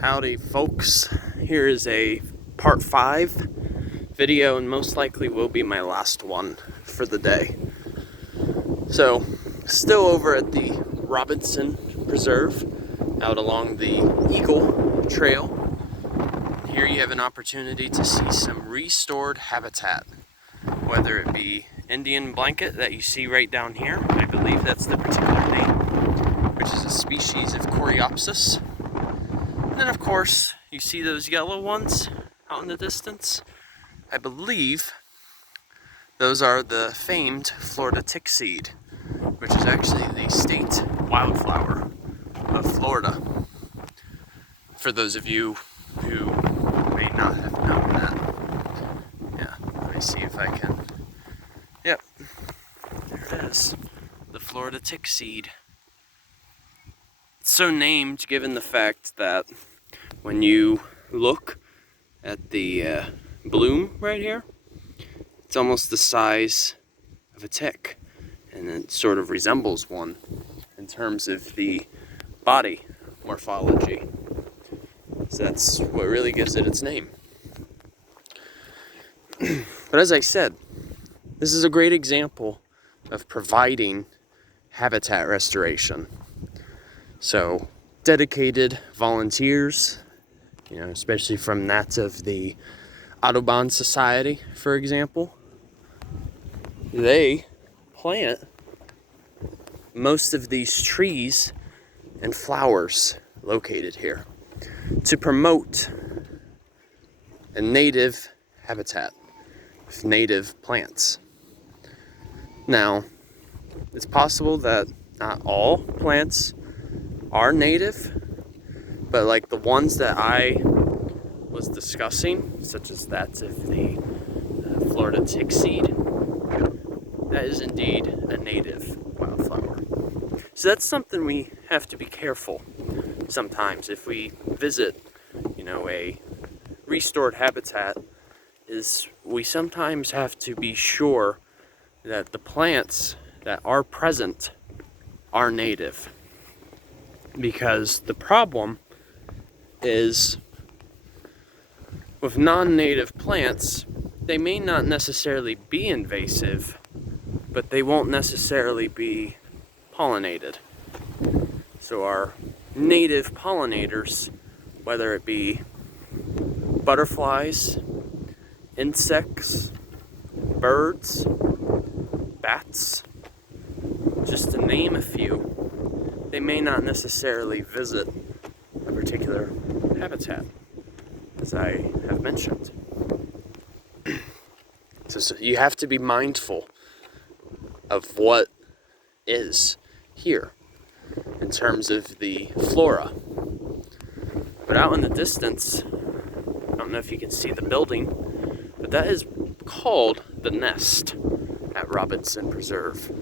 Howdy folks, here is a part 5 video and most likely will be my last one for the day. So, still over at the Robinson Preserve out along the Eagle Trail. Here you have an opportunity to see some restored habitat, whether it be Indian blanket that you see right down here. I believe that's the particular name, which is a species of Coreopsis. And then of course, you see those yellow ones out in the distance? I believe those are the famed Florida Tickseed, which is actually the state wildflower of Florida. For those of you who may not have known that. Yeah, let me see if I can. Yep, there it is. The Florida Tickseed. It's so named given the fact that when you look at the bloom right here, it's almost the size of a tick, and it sort of resembles one in terms of the body morphology. So that's what really gives it its name. But as I said, this is a great example of providing habitat restoration. So, dedicated volunteers, especially from that of the Audubon Society, for example, they plant most of these trees and flowers located here to promote a native habitat of native plants. Now, it's possible that not all plants are native, but like the ones that I was discussing, such as that of the Florida Tickseed, that is indeed a native wildflower. So that's something we have to be careful sometimes if we visit, a restored habitat, is we sometimes have to be sure that the plants that are present are native. Because the problem is with non-native plants, they may not necessarily be invasive, but they won't necessarily be pollinated. So our native pollinators, whether it be butterflies, insects, birds, bats, just to name a few, they may not necessarily visit a particular habitat, as I have mentioned. So you have to be mindful of what is here in terms of the flora. But out in the distance, I don't know if you can see the building, but that is called the Nest at Robinson Preserve.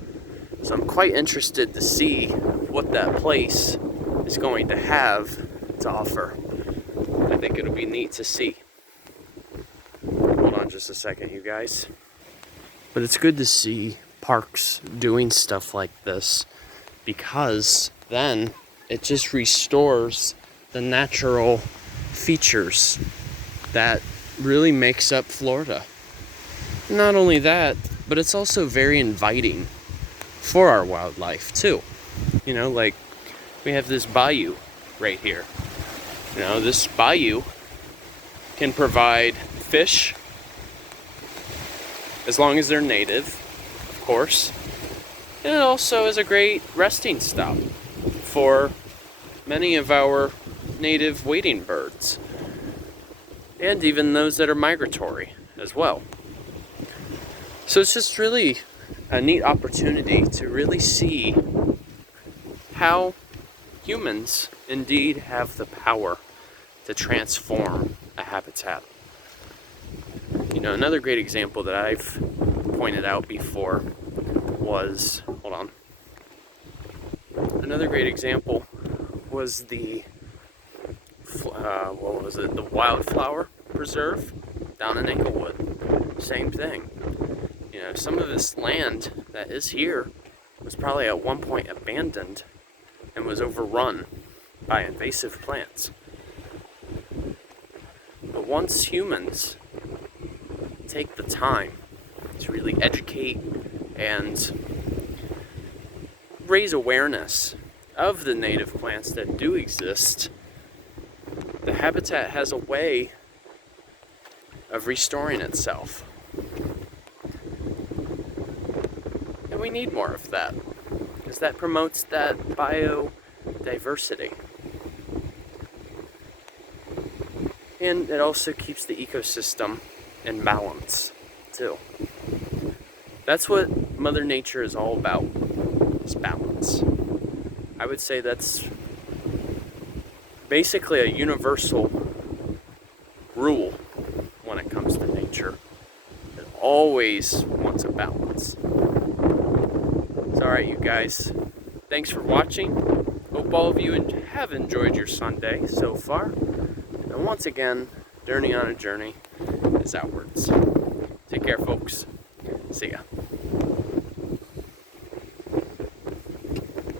So I'm quite interested to see what that place is going to have to offer. I think it'll be neat to see. Hold on just a second, you guys. But it's good to see parks doing stuff like this, because then it just restores the natural features that really makes up Florida. Not only that, but it's also very inviting for our wildlife too. Like we have this bayou right here. This bayou can provide fish, as long as they're native, of course. And it also is a great resting stop for many of our native wading birds, and even those that are migratory as well. So it's just really a neat opportunity to really see how humans indeed have the power to transform a habitat. Another great example that I've pointed out before was, another great example was the the Wildflower Preserve down in Englewood. Same thing. Some of this land that is here was probably at one point abandoned and was overrun by invasive plants. once humans take the time to really educate and raise awareness of the native plants that do exist, the habitat has a way of restoring itself. And we need more of that, because that promotes that biodiversity. And it also keeps the ecosystem in balance, too. That's what Mother Nature is all about, is balance. I would say that's basically a universal rule when it comes to nature. It always wants a balance. It's alright, you guys. Thanks for watching. Hope all of you have enjoyed your Sunday so far. And once again, Journey on a Journey is outwards. Take care, folks. See ya.